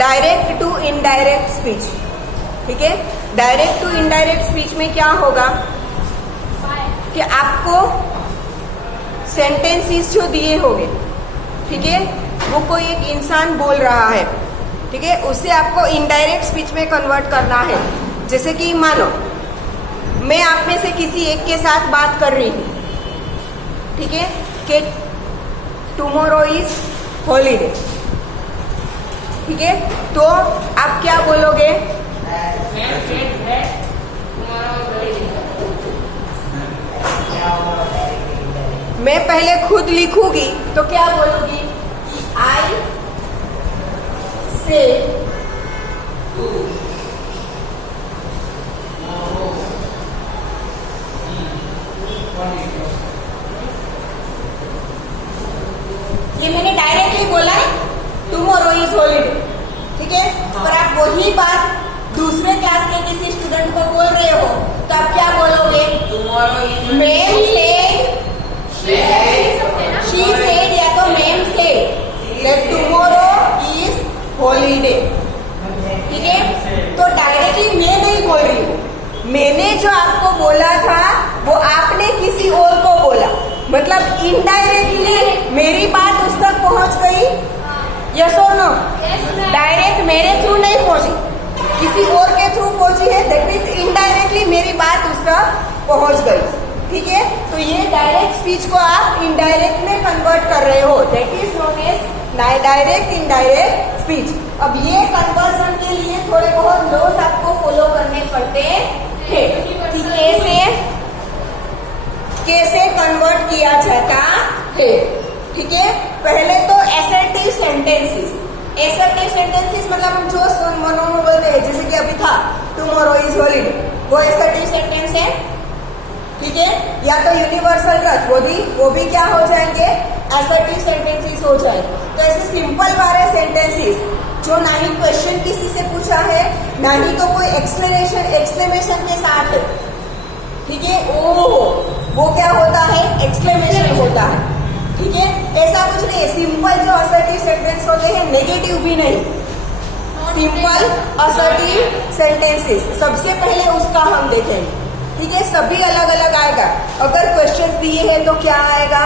Direct to indirect speech. ठीक है, direct to indirect speech में क्या होगा कि आपको सेंटेंसेस जो दिए होंगे, ठीक है, वो कोई एक इंसान बोल रहा है, ठीक है, उसे आपको इनडायरेक्ट स्पीच में कन्वर्ट करना है। जैसे कि मानो मैं आप में से किसी एक के साथ बात कर रही हूँ, ठीक है, कि टुमारो इज हॉलीडे, ठीक है, तो आप क्या बोलोगे? मैं पहले खुद लिखूंगी तो क्या बोलूंगी? आई से ये मैंने डायरेक्टली बोला है, टुमारो इज हॉलीडे, ठीक है। पर आप वही बात दूसरे क्लास के किसी स्टूडेंट को बोल रहे हो तो आप क्या बोलोगे? मैम सेड, शी सेड या तो ma'am said that tomorrow is holiday, ठीक है। तो डायरेक्टली मैं नहीं बोल रही हूँ, मैंने जो आपको बोला था वो आपने किसी और को बोला, मतलब इनडायरेक्टली मेरी बात उस तक पहुंच गई। यस और नो? डायरेक्ट मेरे थ्रू नहीं पहुंची, किसी और के थ्रू पहुंची है, दैट मीन्स इनडायरेक्टली मेरी बात उस तक पहुंच गई, ठीक है। तो ये डायरेक्ट स्पीच को आप इनडायरेक्ट में कन्वर्ट कर रहे हो, that is known as direct indirect speech. अब ये कन्वर्जन के लिए थोड़े बहुत लॉस आपको फॉलो करने पड़ते हैं, कैसे कन्वर्ट किया जाता है, ठीक है। पहले तो एसर्टिव सेंटेंसेस, एसर्टिव सेंटेंसेस मतलब हम जो मनो में बोलते हैं, जैसे कि अभी था टुमारो इज हॉलीडे, वो एसर्टिव सेंटेंस है, ठीक है। या तो यूनिवर्सल ट्रथ, वो भी क्या हो जाएंगे? एसर्टिव सेंटेंसेस हो जाएंगे। तो ऐसे सिंपल वाले सेंटेंसेस जो ना ही क्वेश्चन किसी से पूछा है, ना ही तो कोई एक्सक्लेमेशन के साथ है, ठीक है, वो क्या होता है? एक्सक्लेमेशन होता है, ठीक है। ऐसा कुछ नहीं है, सिंपल जो असर्टिव सेंटेंस होते हैं, नेगेटिव भी नहीं, सिंपल असर्टिव सेंटेंसेस, सबसे पहले उसका हम देखेंगे, ठीक है। सभी अलग अलग आएगा, अगर क्वेश्चंस दिए हैं तो क्या आएगा,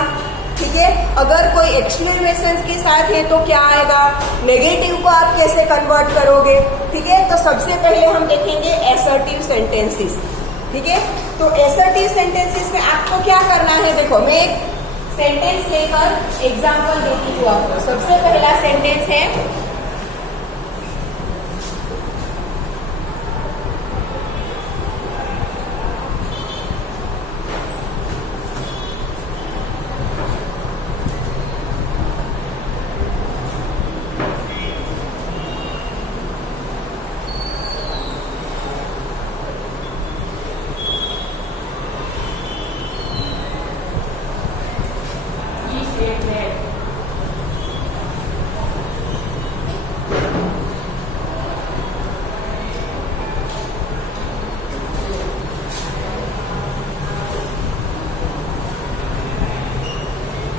ठीक है, अगर कोई एक्सक्लेमेशन के साथ है तो क्या आएगा, नेगेटिव को आप कैसे कन्वर्ट करोगे, ठीक है। तो सबसे पहले हम देखेंगे एसर्टिव सेंटेंसेस, ठीक है। तो एसर्टिव सेंटेंसेस में आपको क्या करना है? देखो, मैं एक सेंटेंस लेकर एग्जांपल देती हूँ आपको। सबसे पहला सेंटेंस है,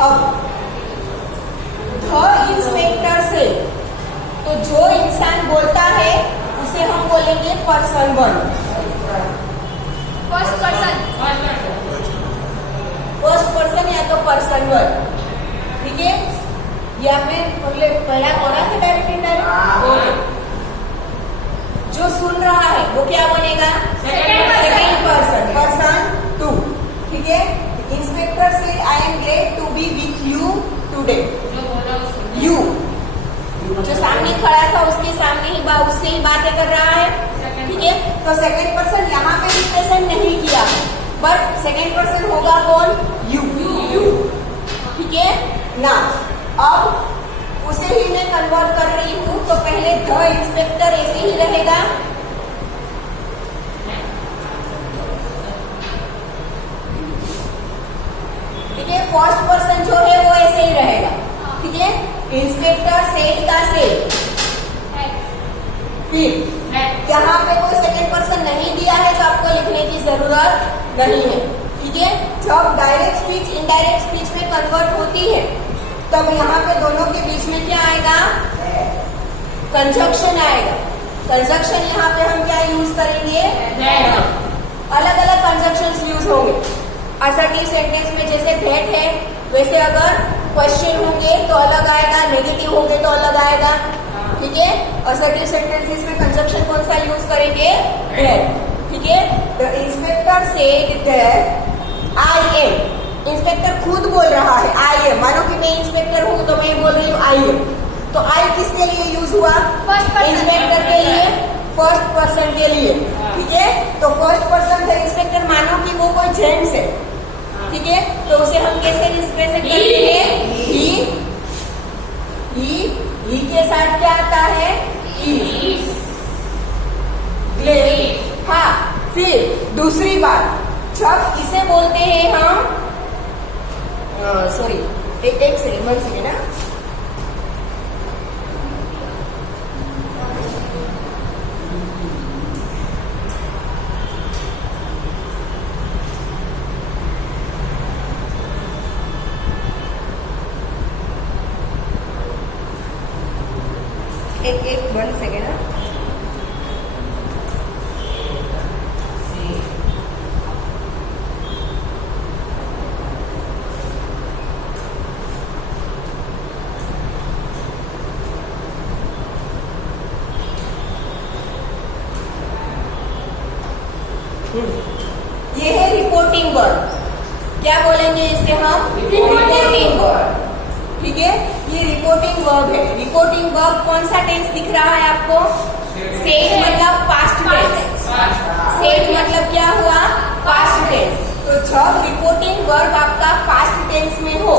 अब द इंस्पेक्टर से, तो जो इंसान बोलता है उसे हम बोलेंगे पर्सन वन, फर्स्ट पर्सन या तो पर्सन वन, ठीक है। या मैं पहला बोला था डायरेक्ट इनडायरेक्ट, जो सुन रहा है वो क्या बनेगा? सेकंड पर्सन, पर्सन टू, ठीक है। Inspector said I am glad to be with you today, you जो सामने खड़ा था उसके सामने ही उससे ही बातें कर रहा है, ठीक है। तो सेकंड पर्सन यहाँ पे रिप्रेजेंट नहीं किया, बट सेकंड पर्सन होगा कौन? यू, ठीक है ना। अब उसे ही मैं कन्वर्ट कर रही हूँ, तो पहले द इंस्पेक्टर ऐसे ही रहेगा, ठीक है। फर्स्ट पर्सन जो है वो ऐसे ही रहेगा, ठीक है। इंस्पेक्टर सेड का सेड, फिर यहाँ पे कोई सेकंड पर्सन नहीं दिया है तो आपको लिखने की जरूरत नहीं है, ठीक है। जब डायरेक्ट स्पीच इनडायरेक्ट स्पीच में कन्वर्ट होती है तब यहाँ पे दोनों के बीच में क्या आएगा? कंजक्शन आएगा। कंजक्शन यहाँ पे हम क्या यूज करेंगे? अलग अलग कंजक्शन यूज होंगे। असर्टिव सेंटेंस में जैसे दैट है, वैसे अगर क्वेश्चन होंगे तो अलग आएगा, नेगेटिव होंगे तो अलग आएगा। ठीक है, असर्टिव सेंटेंसेस में कंजक्शन कौन सा यूज करेंगे? दैट। ठीक है, the inspector said that I am. Inspector खुद बोल रहा है आई एम। मानो कि मैं इंस्पेक्टर हूं तो मैं बोल रही हूँ आई एम। तो आई किसके लिए यूज हुआ? इंस्पेक्टर के लिए, फर्स्ट पर्सन के लिए। ठीक है, तो फर्स्ट पर्सन है इंस्पेक्टर, मानो कि वो कोई जेंट्स है। ठीक है, तो उसे हम कैसे रिप्रेजेंट करते हैं? ही के साथ क्या आता है? इज। हाँ, फिर दूसरी बात, जब इसे बोलते हैं हम सॉरी एक सेकेंड, 1 सेकेंड ना। एक 1 सेकेंड ना। ये है रिपोर्टिंग वर्ड। क्या बोलेंगे इसे हम? Reporting word. ठीक है, ये रिपोर्टिंग वर्ब है। रिपोर्टिंग वर्ब कौन सा टेंस दिख रहा है आपको? सेड मतलब पास्ट टेंस। सेड मतलब क्या हुआ? Past tense. तो जब रिपोर्टिंग वर्ब आपका पास्ट टेंस में हो,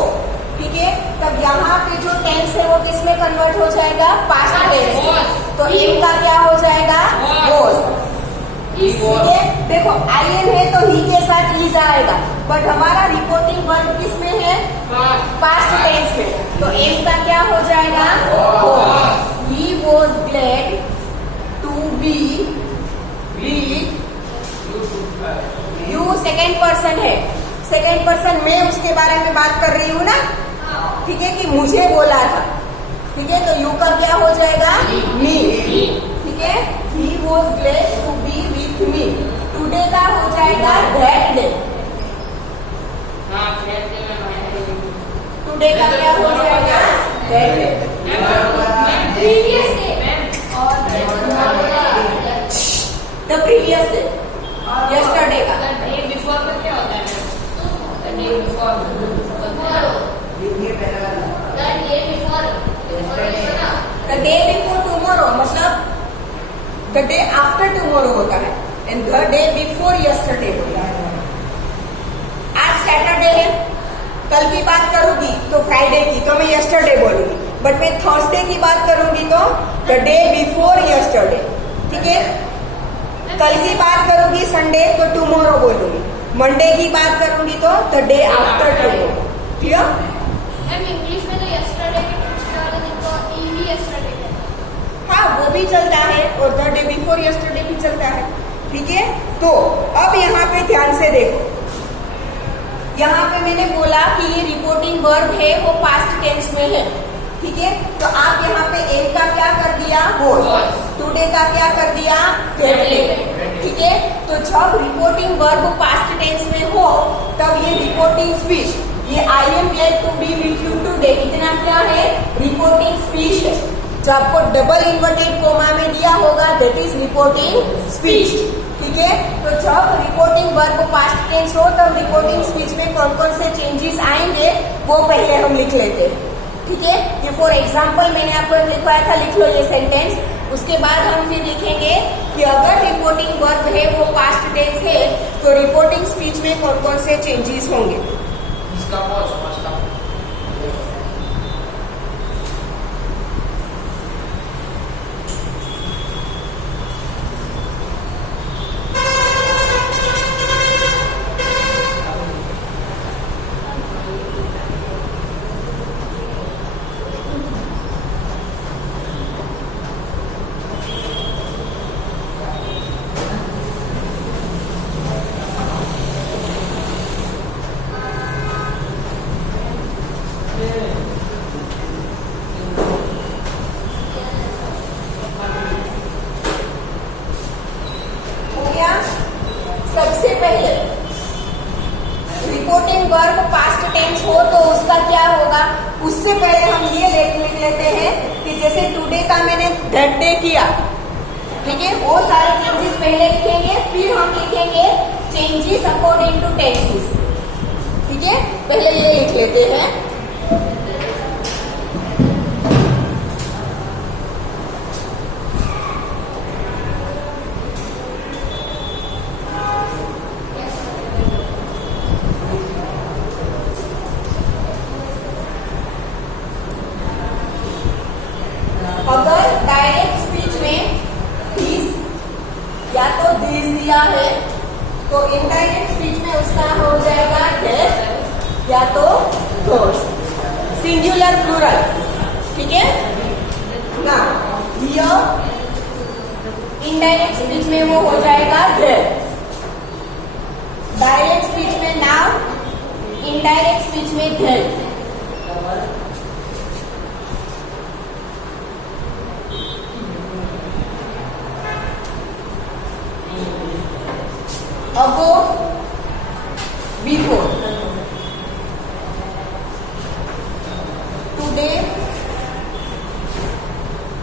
ठीक है, तब यहाँ पे जो टेंस है वो किस में कन्वर्ट हो जाएगा? Past tense. तो इनका क्या हो जाएगा? वॉज। ठीक है, देखो आई एम है तो ही के साथ इज आएगा, बट हमारा रिपोर्टिंग वर्ब किस में है? पास्ट टेंस में। तो एम का क्या हो जाएगा? He was glad to be with you. Second person है, सेकेंड पर्सन मैं उसके बारे में बात कर रही हूँ ना। ठीक है, कि मुझे बोला था। ठीक है, तो यू का क्या हो जाएगा? मी। ठीक है, he was glad to be with me। Today का हो जाएगा that day। टुडे का क्या हो जाएगा? that day। previous day और the previous day, yesterday का। the day before का क्या होता है? the day before the day before tomorrow मतलब द डे आफ्टर टुमारो होता है, and the day before yesterday होता है। आज सैटरडे है, कल की बात करूंगी तो फ्राइडे की, तो मैं यस्टरडे बोलूंगी। बट मैं थर्सडे की बात करूंगी तो द डे बिफोर यस्टरडे। ठीक है, कल की बात करूंगी संडे तो टुमारो बोलूंगी। मंडे की बात करूंगी तो the day after tomorrow. Clear? English में तो यस्टरडे के यस्टरडे। हाँ, वो भी चलता है और द डे बिफोर यस्टरडे भी चलता है। ठीक है, तो अब यहाँ पे ध्यान से देखो, यहाँ पे मैंने बोला कि ये रिपोर्टिंग वर्ब है वो पास्ट टेंस में है। ठीक है, तो आप यहाँ पे एम का क्या कर दिया? वॉज। टुडे का क्या कर दिया? डेड। ठीक है, तो जब रिपोर्टिंग वर्ब पास्ट टेंस में हो तब ये रिपोर्टिंग स्पीच, ये I am glad to be with you today, इतना क्या है? रिपोर्टिंग स्पीच है। जो आपको डबल इन्वर्टेड कोमा में दिया होगा दैट इज रिपोर्टिंग स्पीच। ठीक है, तो जब रिपोर्टिंग वर्ब पास्ट टेंस हो तब रिपोर्टिंग स्पीच में कौन कौन से चेंजेस आएंगे वो पहले हम लिख लेते हैं। ठीक है, ये फॉर एग्जाम्पल मैंने आपको लिखवाया था, लिख लो ये सेंटेंस। उसके बाद हम फिर लिखेंगे कि अगर रिपोर्टिंग वर्ब है वो पास्ट टेंस है तो रिपोर्टिंग स्पीच में कौन कौन से चेंजेस होंगे। वर्ब पास्ट टेंस हो तो उसका क्या होगा, उससे पहले हम ये लिख लेते हैं कि जैसे टुडे का मैंने दैट डे किया, ठीक है, वो सारे चेंजेस पहले लिखेंगे, फिर हम लिखेंगे चेंजेस अकॉर्डिंग टू टेंसेस, ठीक है, पहले ये लिख लेते हैं। अगर डायरेक्ट स्पीच में दिस या तो दिस दिया है तो इनडायरेक्ट स्पीच में उसका हो जाएगा दैट या तो दोस, सिंगुलर प्लूरल, ठीक है ना। हियर इनडायरेक्ट स्पीच में वो हो जाएगा दैट, डायरेक्ट स्पीच में नाउ, इनडायरेक्ट स्पीच में that. Ago, before, today,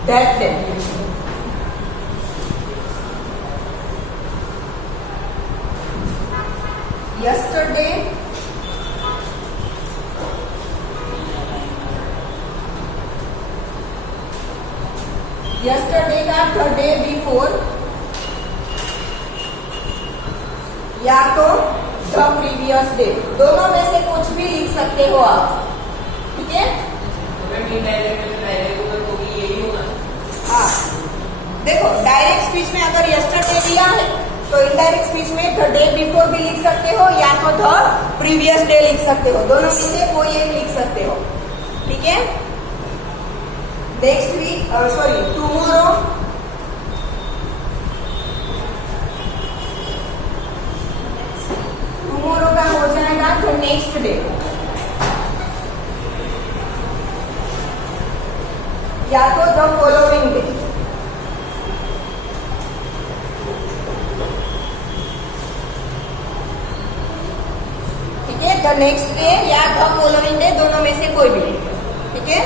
that day, yesterday, yesterday का द डे बिफोर या तो द प्रीवियस डे, दोनों में से कुछ भी लिख सकते हो आप, ठीक है। हाँ, देखो डायरेक्ट स्पीच में अगर यस्टरडे दिया है तो इनडायरेक्ट स्पीच में द डे बिफोर भी लिख सकते हो या तो द प्रीवियस डे लिख सकते हो, दोनों में से कोई एक लिख सकते हो, ठीक है। Next week sorry tomorrow, tomorrow का हो जाएगा द नेक्स्ट डे या तो द फॉलोइंग डे, ठीक है, द नेक्स्ट डे या द फॉलोइंग डे, दोनों में से कोई भी, ठीक है।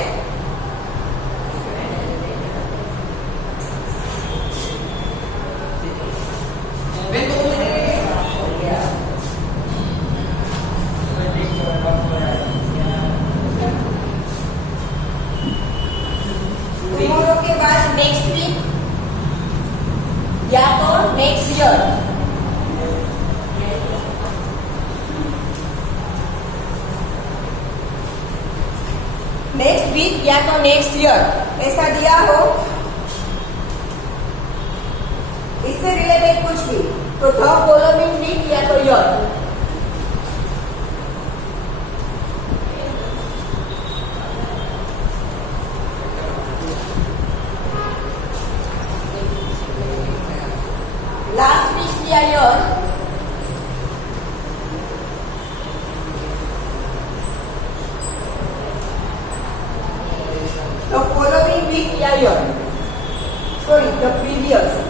टुमारो के बाद नेक्स्ट वीक या तो नेक्स्ट ईयर, नेक्स्ट वीक या तो नेक्स्ट ईयर ऐसा दिया हो, इससे रिलेटेड कुछ भी तो द फॉलोइंग वीक या तो ईयर। लास्ट वीक या ईयर, द फॉलोइंग वीक या ईयर, सॉरी द प्रीवियस,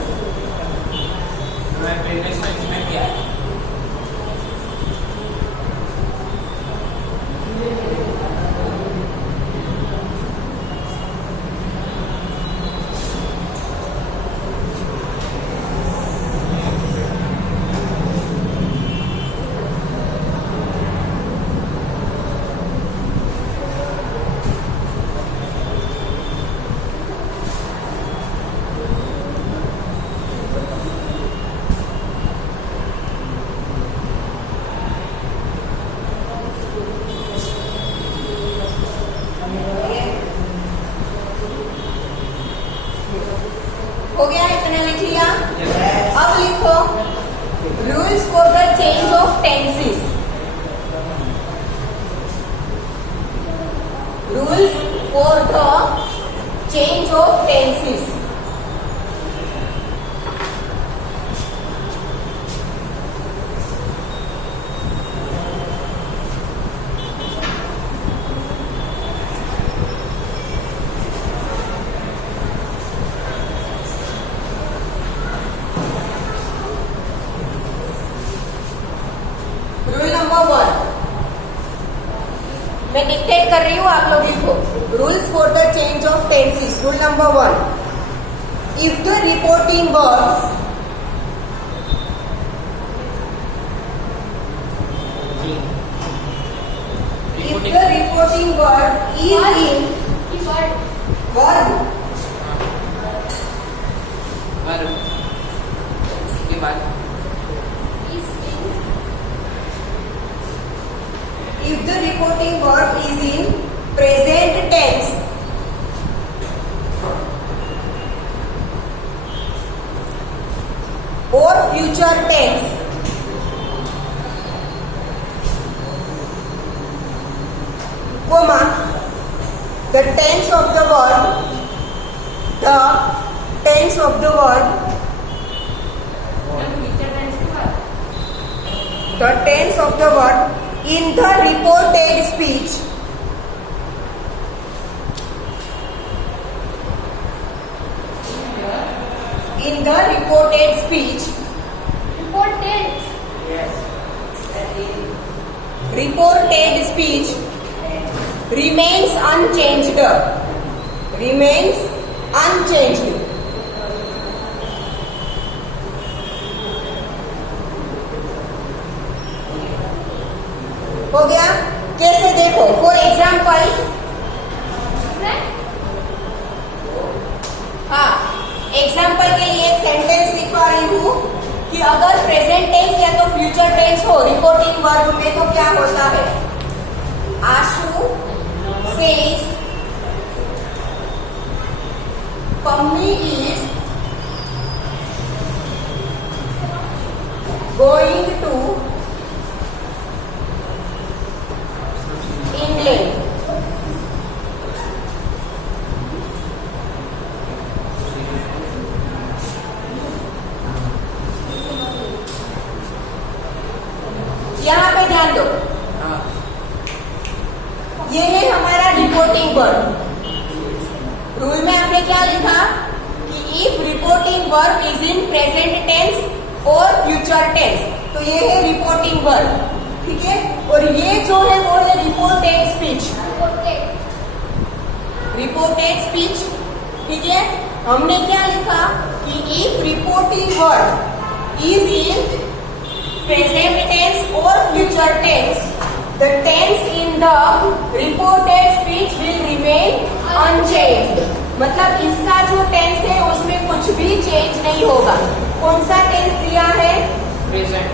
हो गया, इतना लिख लिया। अब लिखो rules for the change of tenses, rules for the change of tenses. Rule number 1, कर रही हूँ, आप लोग लिखो। Rules for the change of tenses. Rule number 1, if the reporting verb if the reporting verb is in verb के बाद if the reporting verb is in present tense or future tense, comma, the tense of the verb in the reported speech reported speech remains unchanged. हो गया? कैसे देखो, for example, हाँ, example के लिए एक सेंटेंस लिखवा रही हूँ कि अगर प्रेजेंट टेंस या तो फ्यूचर टेंस हो रिपोर्टिंग वर्ब में तो क्या होता है? Ashu says Pammi is going to England. यहाँ पे ध्यान दो, ये है हमारा रिपोर्टिंग वर्ब। रूल में आपने क्या लिखा कि if reporting verb is in present tense और फ्यूचर टेंस, तो ये है रिपोर्टिंग वर्ब, ठीक है। और ये जो है वो है रिपोर्टेड स्पीच, ठीक है। हमने क्या लिखा कि if reporting verb is in present tense or future tense, the tense in the reported speech will remain unchanged. मतलब इसका जो टेंस है उसमें कुछ भी चेंज नहीं होगा। कौन सा टेंस दिया है? Present,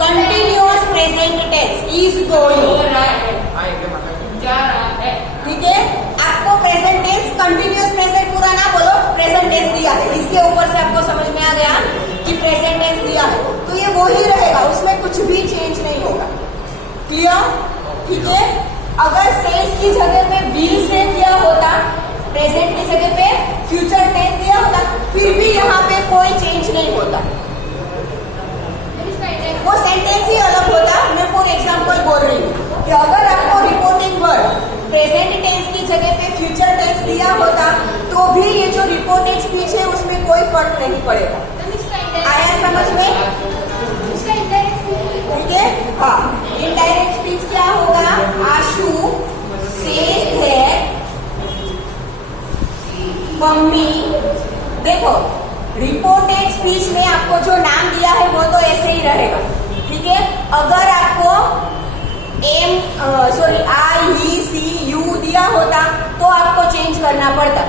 continuous present tense, is going, जा रहा है, ठीक है। आपको प्रेजेंट टेंस कंटिन्यूअस प्रेजेंट पूरा ना बोलो, प्रेजेंट टेंस दिया है, इसके ऊपर से आपको समझ में आ गया कि प्रेजेंट टेंस दिया है तो ये वो ही रहेगा, उसमें कुछ भी चेंज नहीं होगा। क्लियर? ठीक है। अगर सेल्स की जगह पे विल से दिया होता, प्रेजेंट की जगह पे फ्यूचर टेंस दिया होता, फिर भी यहाँ पे कोई चेंज नहीं होता, वो सेंटेंस ही अलग होता। मैं फॉर एग्जांपल बोल रही हूँ कि अगर आपको रिपोर्टिंग वर्ब प्रेजेंट टेंस की जगह पे फ्यूचर टेंस दिया होता तो भी ये जो रिपोर्टेड स्पीच है उसमें कोई फर्क नहीं पड़ेगा। आया समझ में? ठीक है। हाँ, इनडायरेक्ट स्पीच क्या होगा? आशु सेज दैट मम्मी, देखो रिपोर्टेड स्पीच में आपको जो नाम दिया है वो तो ऐसे ही रहेगा, ठीक है। अगर आपको आई ही सी यू दिया होता तो आपको चेंज करना पड़ता,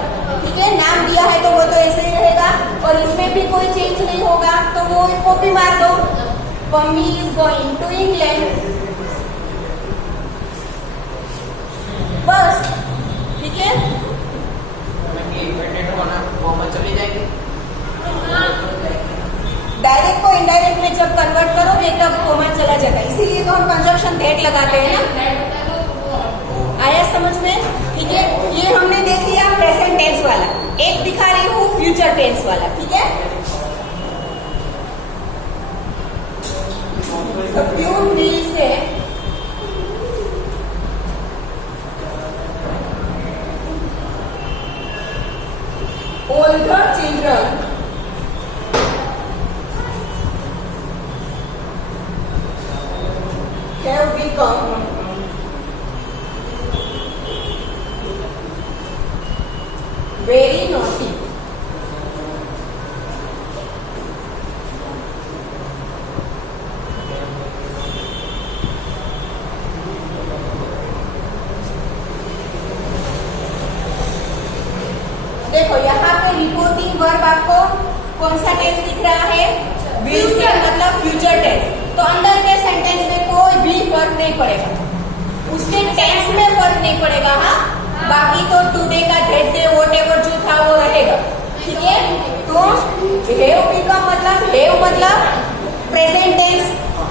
ठीक है। नाम दिया है तो वो तो ऐसे ही रहेगा और इसमें भी कोई चेंज नहीं होगा, तो वो कॉपी मार दो, mummy is going to England, बस, ठीक है। चली जाएगी, डायरेक्ट को इनडायरेक्ट में जब कन्वर्ट करोगे तब कोमा चला जाता है, इसीलिए तो हम कंजक्शन दैट लगाते हैं ना। आया समझ में? ठीक है। ये हमने देख लिया प्रेजेंट टेंस वाला, एक दिखा रही हूँ फ्यूचर टेंस वाला, ठीक है। Peon will say older children have become very naughty. देखो यहाँ पे रिपोर्टिंग वर्ब आपको कौन सा टेंस दिख रहा है? विल से मतलब फ्यूचर टेंस। तो अंदर के सेंटेंस में कोई भी फर्क नहीं पड़ेगा, उसके टेंस में फर्क नहीं पड़ेगा। हाँ, बाकी तो टुडे का दैट डे व्हाटएवर जो था वो रहेगा। ठीक है, तो हैव बिकम मतलब प्रेजेंट टेंस,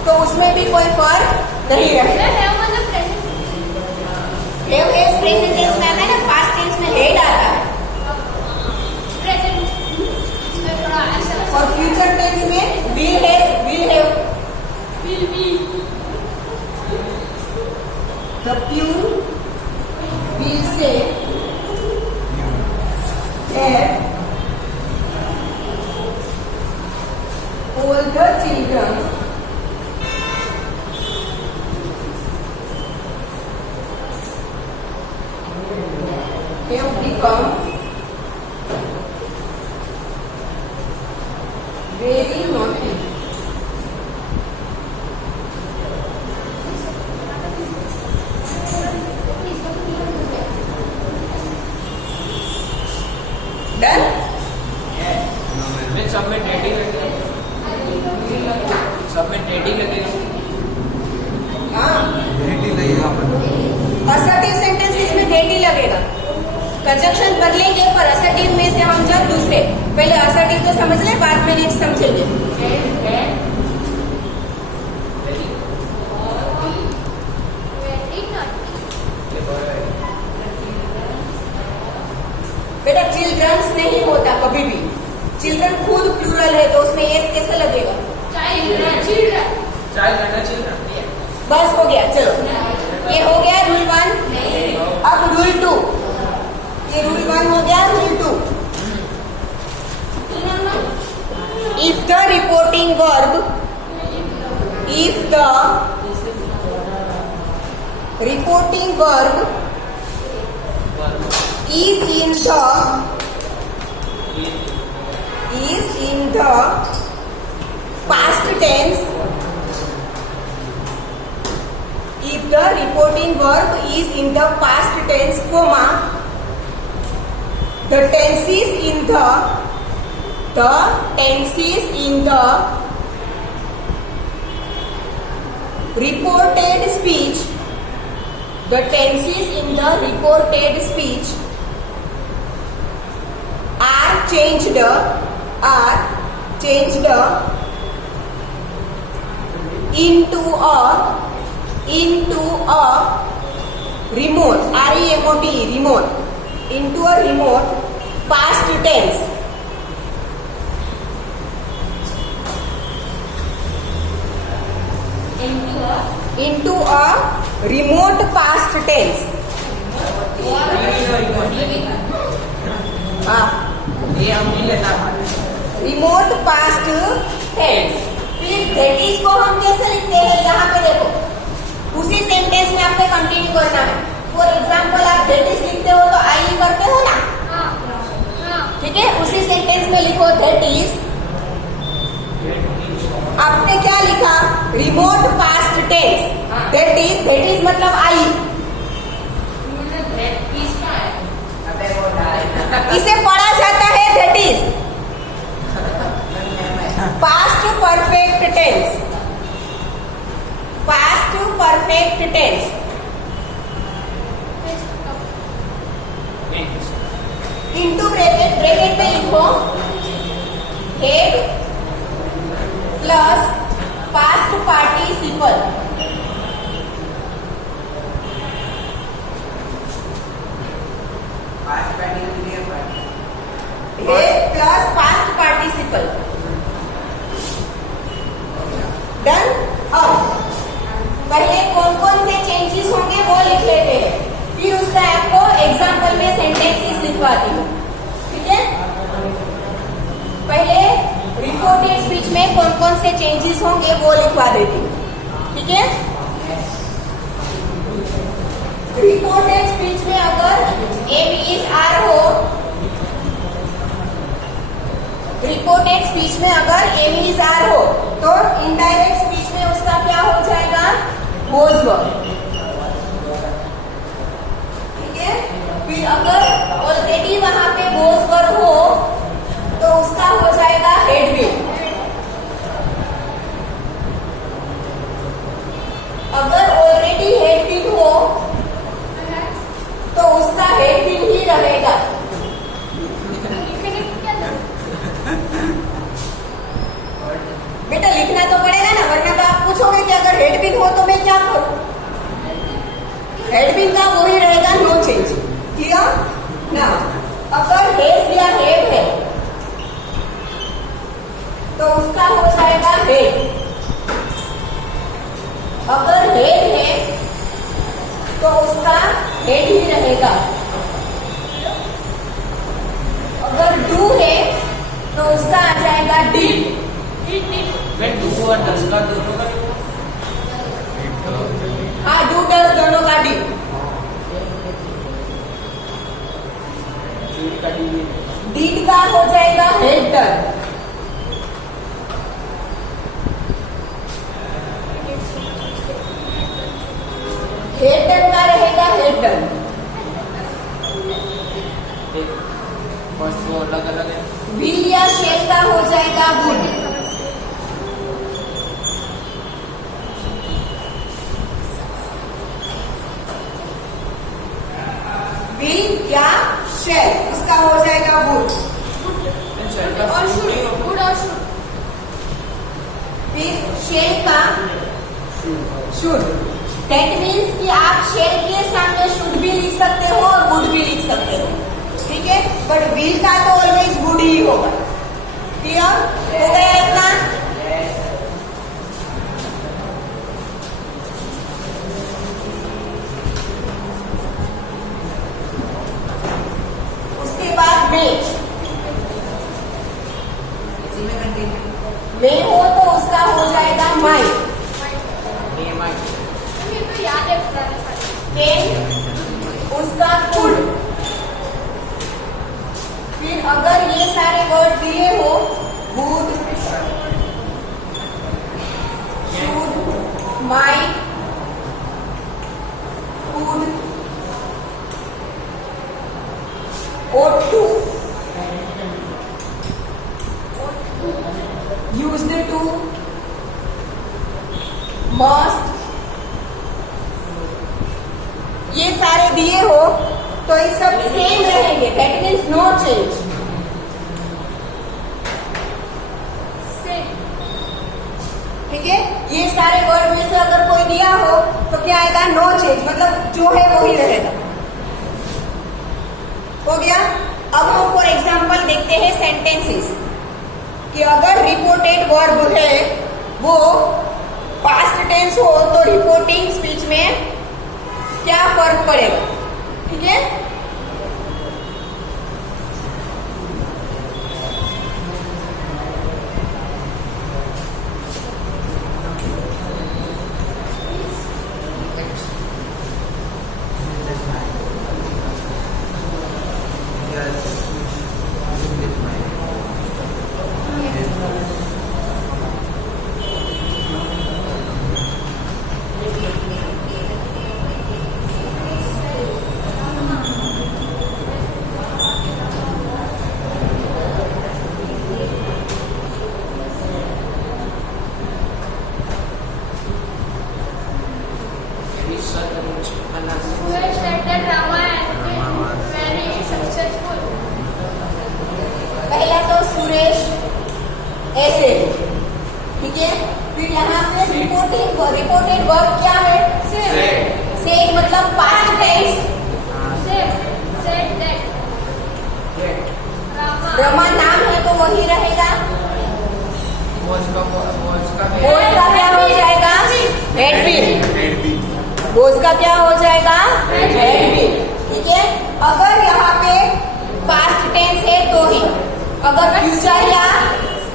तो उसमें भी कोई फर्क नहीं रहेगा। हैव इज प्रेजेंट टेंस में आता है ना, पास्ट टेंस में हेड आता है, और फ्यूचर टेंस में will have. The pure will say that all the children have become very naughty. Done? मैं सब में डेडी लगेगा, सब में डेडी लगेगा। हाँ, डेडी लगेगा असर्टिव सेंटेंस इसमें डेडी लगेगा। कंजक्शन बदलेंगे पर असर्टिव में से हम जब दूसरे, पहले असर्टिव तो समझ ले, बाद में नेक्स्ट समझेंगे। बेटा चिल्ड्रंस नहीं होता कभी भी, चिल्ड्रन खुद प्लूरल है तो उसमें एस कैसे लगेगा? चाइल्ड करना चिल्ड्रन। बस हो गया, चलो ये हो गया रूल 1। अब रूल 2, ये रूल 1 हो गया, rule 2। If the reporting verb is in the past tense, if the reporting verb is in the past tense, comma, the tenses in the reported speech, the tenses in the reported speech are changed into a remote, remote, into a remote past tense. Into a remote past tense. हाँ, ये हम नहीं लेना हमारे। Remote past tense. फिर that is को हम कैसे लिखते हैं? यहाँ पे देखो, उसी सेंटेंस में आपको कंटिन्यू करना है। फॉर एग्जाम्पल आप दैट इज लिखते हो तो आई करते हो ना, ठीक है? उसी सेंटेंस में लिखो दैट इज। आपने क्या लिखा? Remote past tense. That is मतलब आई। इसे पढ़ा जाता है that is past perfect tense. Past perfect tense. Into bracket में लिखो had plus past participle. Had plus past participle. Done. अब पहले कौन कौन से चेंजेस होंगे वो लिख लेते हैं, फिर उसका आपको एग्जाम्पल में सेंटेंसेस लिखवाती हूँ, ठीक है? पहले रिपोर्टेड स्पीच में कौन कौन से चेंजेस होंगे वो लिखवा देती हूँ, ठीक है? रिपोर्टेड स्पीच में अगर एम इज आर हो स्पीच में अगर एम इज आर हो तो इनडायरेक्ट स्पीच में उसका क्या हो जाएगा? Was were. ठीक है, फिर अगर ऑलरेडी वहां पे वॉज वर हो तो उसका हो जाएगा हैड बीन। अगर ऑलरेडी हैड बीन हो तो उसका हैड बीन ही रहेगा। बेटा लिखना तो पड़ेगा ना, वरना तो आप पूछोगे कि अगर हेड बिन हो तो मैं क्या करूं? हेड बिन का वही रहेगा, नो चेंज। किया ना? अगर हेज या हेड है तो उसका हो जाएगा हेड। अगर हेड है तो उसका हेड ही रहेगा। अगर डू है तो उसका आ जाएगा डिड। मैं डू और डज का दोनों का हाँ, डू डज दोनों का डी। डीड का हो जाएगा हेड डन। हेड डन का रहेगा हेड डन। फर्स्ट वो अलग अलग है। विल या शेल का हो जाएगा वुड। विल या शेल इसका हो जाएगा वुड। और शुड, गुड और शुड। फिर शेल का शुड। दैट मीन्स कि आप शेल के सामने शुड भी लिख सकते हो और वुड भी लिख सकते हो। ठीक है, बट विल का तो ऑलवेज वुड ही होगा। क्लियर हो गया इतना? उसके बाद मे हो तो उसका हो जाएगा माई। ये तो याद है पुराने सारे। कैन उसका कुड। फिर अगर ये सारे वर्ड दिए हो would, should, might, could, ought to, used to, must, ये सारे दिए हो तो ये सब सेम रहेंगे। That means no change. ठीक है, ये सारे वर्ड में से अगर कोई दिया हो तो क्या आएगा? नो चेंज, मतलब जो है वो ही रहेगा। हो गया। अब हम फॉर एग्जाम्पल देखते हैं सेंटेंसेस कि अगर रिपोर्टेड वर्ब है वो पास्ट टेंस हो तो रिपोर्टिंग स्पीच में क्या फर्क पड़ेगा? ठीक है, Suresh said that Rama was very successful. पहला तो सुरेश ऐसे, ठीक है। फिर यहाँ पे रिपोर्टेड वर्ब क्या है? सेड मतलब past tense. Said that Rama नाम है तो वही रहेगा। वॉच का बोझ का क्या हो जाएगा? Had been. बोझ का क्या हो जाएगा? Had been. ठीक है, अगर यहाँ पे पास्ट टेंस है तो ही, अगर फ्यूचर या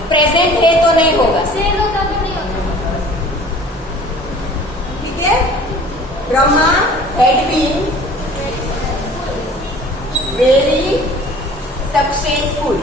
प्रेजेंट है तो नहीं होगा। सेल होता भी नहीं होता। ठीक है, Rama had been very successful.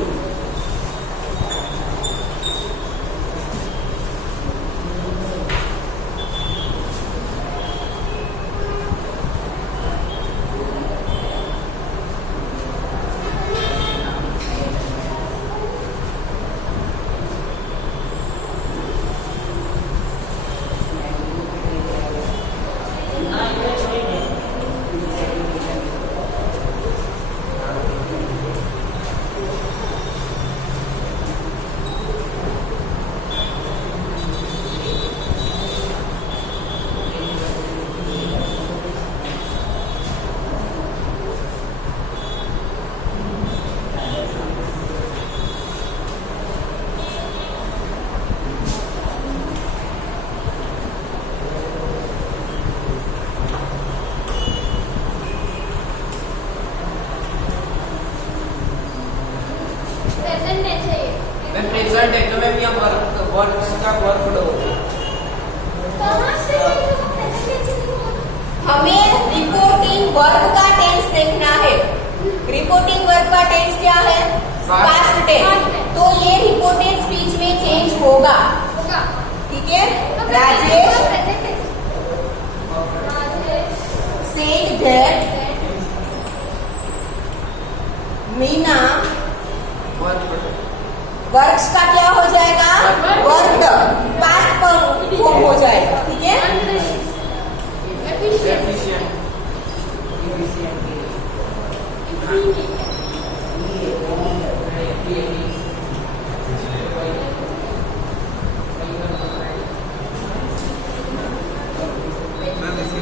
Present tense है ये। मैं प्रेजेंट है तो मैं यहाँ वर्क का वर्क लो कहाँ से प्रेजेंट टेंस लिखूंगा? हमें रिपोर्टिंग वर्ब का टेंस देखना है। रिपोर्टिंग वर्ब का टेंस क्या है? Past tense. तो ये रिपोर्टेड स्पीच में चेंज होगा। होगा। ठीक है। तो Rajesh present tense. Rajesh said that Meena works का क्या हो जाएगा? वर्क पास्ट फॉर्म हो जाएगा। ठीक है। एफिशिएंट।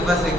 बस एक